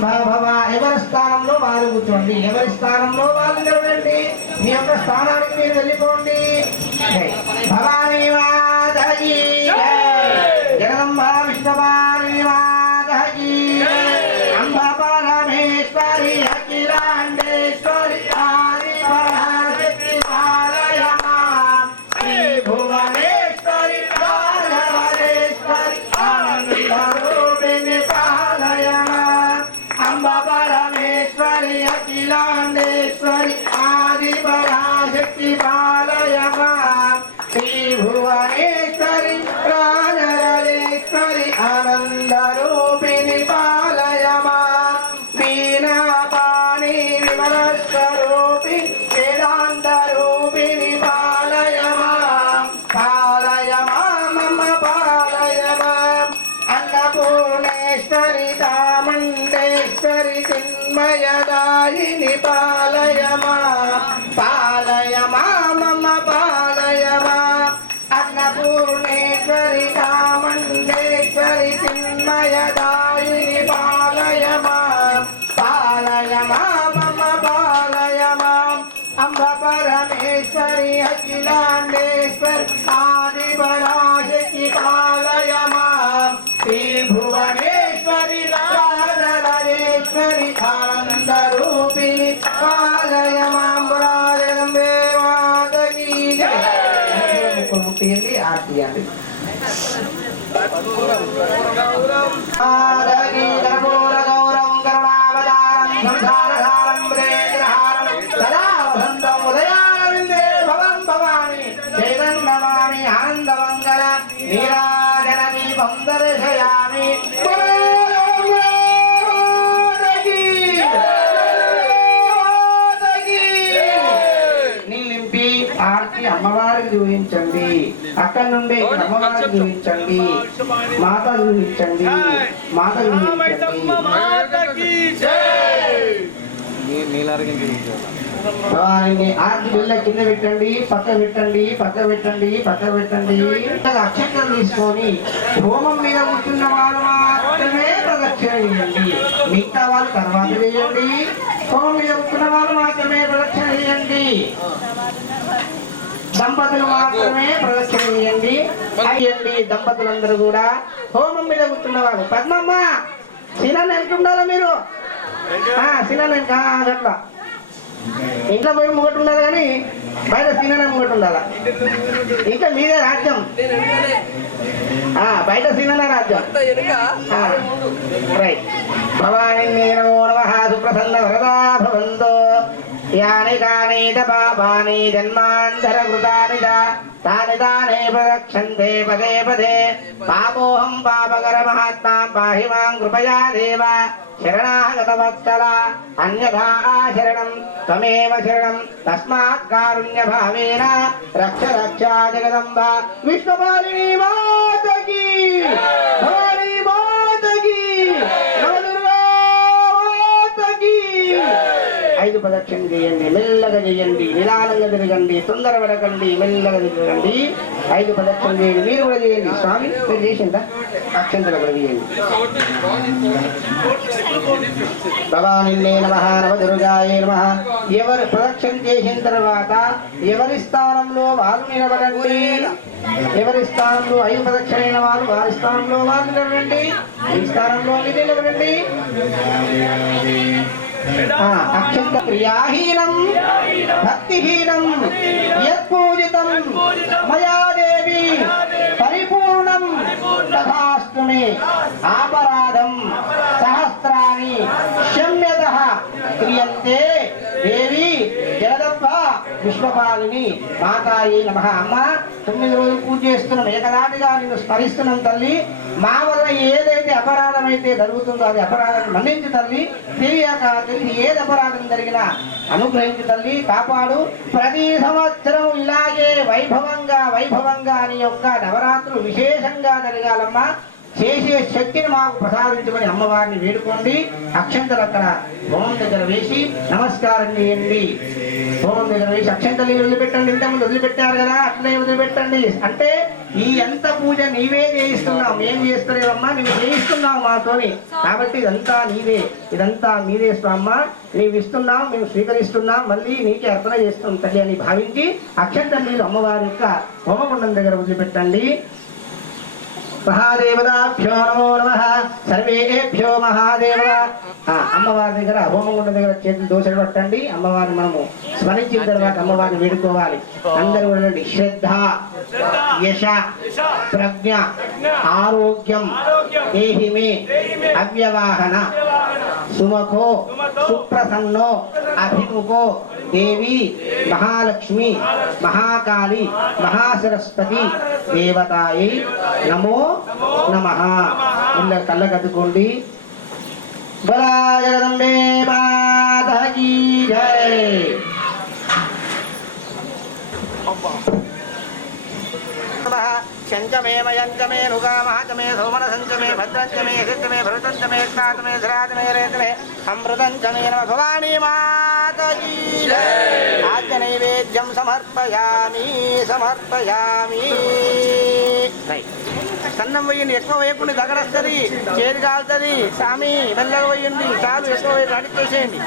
అంబాభవ ఎవరి స్థానంలో వారు కూర్చోండి, ఎవరి స్థానంలో వాళ్ళు నిలబడండి, మీ యొక్క స్థానానికి మీరు వెళ్ళిపోండి. భవానీ మాతకి జగదంబ విష్ణువాణి మాతకి అంబా పరమేశ్వరి అఖిలాండేశ్వరి ఆది పరాశక్తి పాలయమా శ్రీ భువనేశ్వరి రాజరాజేశ్వరి ఆనందరూపిణి పాలయమా అంబా పరమేశ్వరి అఖిలాండేశ్వరి ఆది పరాశక్తి పాలయమా శ్రీ భువనేశ్వరి రాజరాజేశ్వరి ఆనందరూపిణి పాలయమా వీణాపాణి విమలస్వరూపి వేదాంతరూపిణి పాలయమా పాలయమా మమ పాలయమా అన్నపూర్ణేశ్వరి చాముండేశ్వరి చిన్మయదాయిని పాలయమా పాలయమా మమ పాలయమా అన్నపూర్ణేశ్వరి చాముండేశ్వరి చిన్మయదాయిని పాలయమా పాలయమా మమ పాలయమా అంబ పరమేశ్వరి అఖిలాండేశ్వరి ఆది పరాశక్తి పాలయమా శ్రీ భువనేశ్వరి రాజరాజేశ్వరి ఆనందరూపిణి పాలయమా జగదంబే మాతకి ముక్తి ఆర్తి అండి. ఆనందమంగళ నీరాజన దీపం దర్శయామి. నింపి ఆర్తి అమ్మవారికి చూపించండి, అక్కడి నుండి అమ్మవారికి చూపించండి, మాత చూపించండి, మాత భవాని ఆర్తి బిళ్ళ కింద పెట్టండి, పక్క పెట్టండి, పక్క పెట్టండి, పక్క పెట్టండి. అక్షంతలు తీసుకొని హోమం మీద కూర్చున్న వాళ్ళు మాత్రమే ప్రదక్షిణ చేయండి, మిగతా వాళ్ళు తర్వాత చేయండి. హోమం మీద కూర్చున్న వాళ్ళు మాత్రమే ప్రదక్షిణ చేయండి, దంపతులు మాత్రమే ప్రదక్షిణ చేయండి. అయ్యండి దంపతులందరూ కూడా హోమం మీద కూర్చున్నవాడు. పద్మమ్మ శిలాన్ని ఎంత ఉండాలా మీరు? శిలాన్ని అట్లా ఇంట్లో పోయి ముగట్టు ఉండాలి, కానీ బయట సీననే ముగట్టు ఉండాలా. ఇంకా మీదే రాజ్యం, బయట సీననే రాజ్యం. రైట్. భవాని నమో నమః సుప్రసన్న వరదా భవంతో యాని కాని పాపాని జన్మాంతర కృతాని తాని తానే ప్రదక్షంతే పదే పదే. పాపోహం పాపకర మహాత్మా పాహి మాం కృపయా దేవ. శరణాగత వత్సల అన్యథా శరణం త్వమేవ శరణం తస్మాత్ కారుణ్య భావేన రక్ష రక్షా జగదంబ. విష్ణుపాలిని మాతకి, భవాని మాతకి, నవదుర్గా మాతకి. 5 ప్రదక్షిణ చేయండి, మెల్లగా చేయండి, నిదానంగా తిరగండి, తొందర పడకండి, మెల్లగా తిరగండి. 5 ప్రదక్షిణ చేయండి, మీరు కూడా చేయండి. స్వామి మీరు చేసిందా? అక్షంతలు కూడా చేయండి. భవాని నమః నవదుర్గాయ నమః. ఎవరు ప్రదక్షిణ చేసిన తర్వాత ఎవరి స్థానంలో వాళ్ళు నిలబడండి, ఎవరి స్థానంలో 5 ప్రదక్షిణ అయిన వాళ్ళు వారి స్థానంలో వాళ్ళు నిలబడండి, ఈ స్థానంలో మీరు నిలబడండి. అక్షంత క్రియాహీనం భక్తిహీనం యత్పూజితం మయా దేవి పరిపూర్ణం తథాస్తు మే. ఆపరాధం సహస్రాని క్షమ్యతః క్రియంతే దేవి జగదంబ విశ్వపాలిని మాతాయి నమః. అమ్మ 9 రోజులు పూజ చేస్తున్నాం, ఏకదాటిగా నిన్ను స్మరిస్తున్నాం తల్లి. మా వల్ల ఏదైతే అపరాధం అయితే జరుగుతుందో అది అపరాధాన్ని మన్నించు తల్లి. తెలియక తెలిసి ఏది అపరాధం జరిగినా అనుగ్రహించు తల్లి, కాపాడు. ప్రతి సంవత్సరం ఇలాగే వైభవంగా నీ యొక్క నవరాత్రులు విశేషంగా జరగాలమ్మా. చేసే శక్తిని మాకు ప్రసాదించమని అమ్మవారిని వేడుకోండి. అక్షంతలు అక్కడ హోమం దగ్గర వేసి నమస్కారం చేయండి. హోమం దగ్గర వేసి అక్షంతలు వదిలిపెట్టండి. ఇంతకుముందు వదిలిపెట్టారు కదా, అట్లే వదిలిపెట్టండి. అంటే ఈ ఎంత పూజ నీవే చేయిస్తున్నావు, మేం చేస్తలేవమ్మా, నువ్వు చేయిస్తున్నావు మాతోని. కాబట్టి ఇదంతా నీదే, ఇదంతా నీదే స్వామ్మ, నీవు ఇస్తున్నావు, మేము స్వీకరిస్తున్నాం, మళ్ళీ నీకే అర్పణ చేస్తాం తల్లి అని భావించి అక్షంతలు నీళ్ళు అమ్మవారి యొక్క హోమగుండం దగ్గర వదిలిపెట్టండి. మహాదేవతాభ్యో నమో నమః, సర్వేభ్యో మహాదేవ. అమ్మవారి దగ్గర హోమగుండం దగ్గర చేతులు దోశలు పట్టండి. అమ్మవారిని మనము స్మరించిన తర్వాత అమ్మవారిని వేడుకోవాలి. అందరూ కూడా శ్రద్ధ, యశ, ప్రజ్ఞ, ఆరోగ్యం దేహి మే అవ్యవాహన, సుముఖో సుప్రసన్నో అభిముఖో దేవి మహాలక్ష్మి మహాకాళి మహాసరస్వతి దేవతాయై నమో నమః. అందరు కళ్ళ కట్టుకోండి. బలా జగదంబే మాతకి జై. శంచమే మయంచమే నుగామహచమే సోమనసంచమే భద్రంచమే సిద్ధమే భరతంచమే స్నాతమే ధరాతమే రేతమే అమృతంచమే నమ భవానీ మాతకి జై. ఆద్య నైవేద్యం సమర్పయామి సమర్పయామి. సన్నం వేయండి, ఎక్కువ వేయకుండా దగ్గరస్తుంది, చేతి కాలుతుంది. స్వామి మెల్లగా వేయండి, చాలు, ఎక్కువ వేసి అడిగేసేయండి.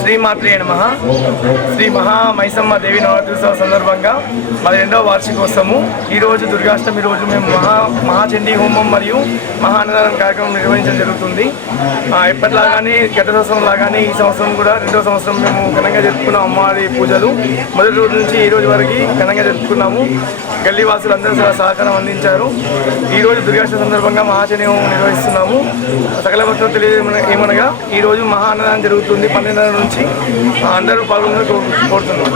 శ్రీమాత్రే నమః. శ్రీ మహామైసమ్మ దేవి నవరాత్రోత్సవ సందర్భంగా మరి 2వ వార్షికోత్సవము. ఈరోజు దుర్గాష్టమి రోజు మేము మహాచండీ హోమం మరియు మహాన్నదానం కార్యక్రమం నిర్వహించడం జరుగుతుంది. ఎప్పటిలాగానే గత సంవత్సరం లాగానే ఈ సంవత్సరం కూడా 2వ సంవత్సరం మేము ఘనంగా జరుపుకున్నాం. అమ్మవారి పూజలు మొదటి రోజు నుంచి ఈ రోజు వరకు ఘనంగా జరుపుకున్నాము. గల్లీవాసులు అందరూ సహకారం అందించారు. ఈరోజు దుర్గాష్టమి సందర్భంగా మహాచండీ హోమం నిర్వహిస్తున్నాము. సకల భక్తులు తెలియజేయమనగా ఈరోజు మహాన్నదానం జరుగుతుంది. 12 నుంచి అందరూ పాల్గొనాలని కోరుతున్నాం.